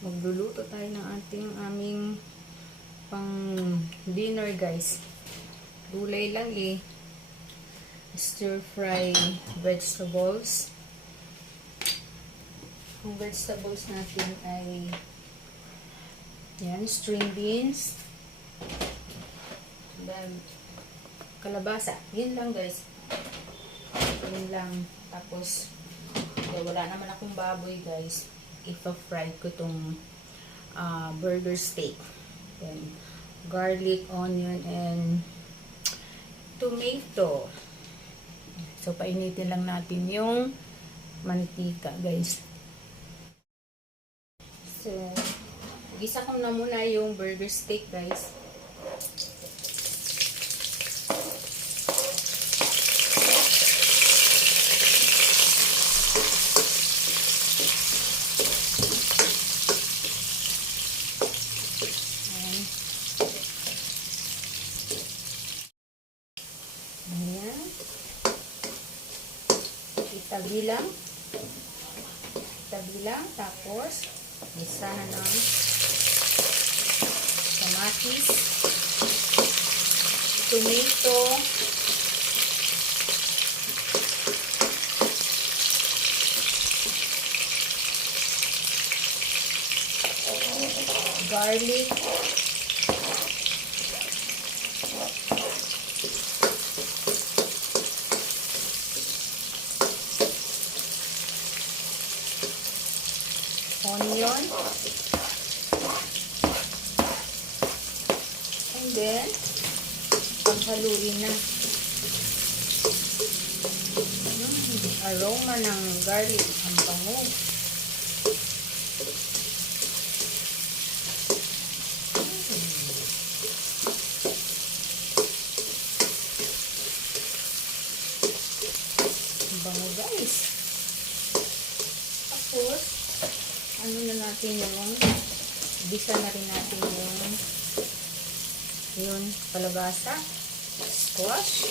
Magluluto tayo ng aming pang dinner, guys. Gulay lang eh. Stir fry vegetables. Ang vegetables natin ay yan, string beans. Then kalabasa. Yun lang, guys. Yun lang. Tapos wala naman akong baboy, guys. Ipa-fry ko tong burger steak. Then garlic, onion, and tomato. So, painitin lang natin yung mantika, guys. So, gisa ko na muna yung burger steak, guys. Ayan. Itabi lang. Tapos isa na ng kamatis, tomato, garlic, onion, and then paghaluin na. Aroma ng garlic, ang bango. Ang bango, guys. Tapos ano na natin yung bisa na rin natin yung kalabasa, squash,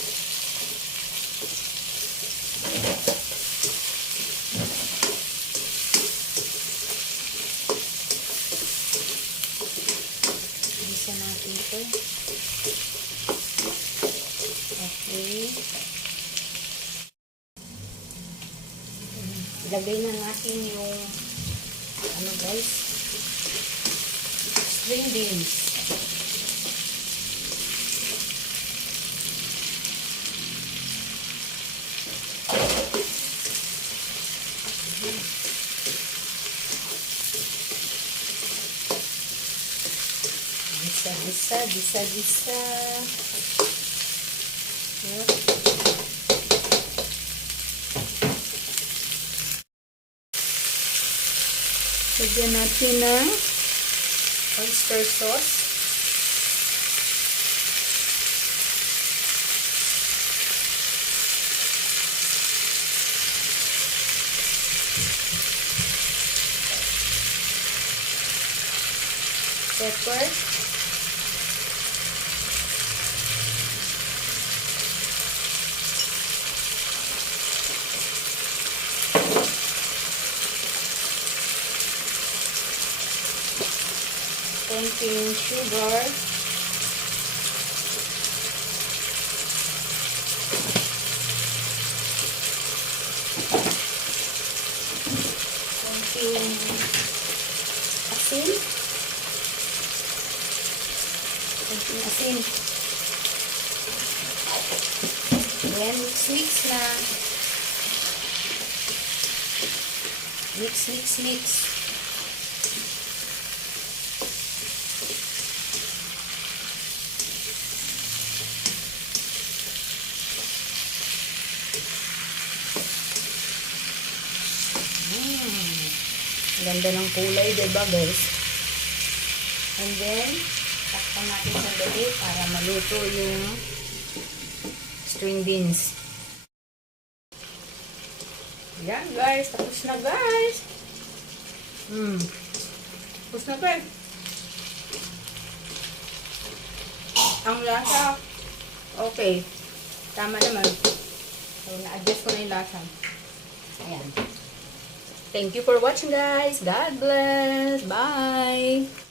bisa natin ito. Okay, ilagay na natin yung ano, guys, string beans. Gisa. Yep. Lagyan natin ng oyster sauce. Pepper. Konting sugar. Konting asin. Then, mix na. Mix. Ganda ng kulay, diba, guys? And then, takpan natin sandali para maluto yung string beans. Yan, guys. Tapos na, guys. Tapos na, guys. Ang lasa, okay. Tama naman. So, na-adjust ko na yung lasa. Ayan. Thank you for watching, guys. God bless. Bye!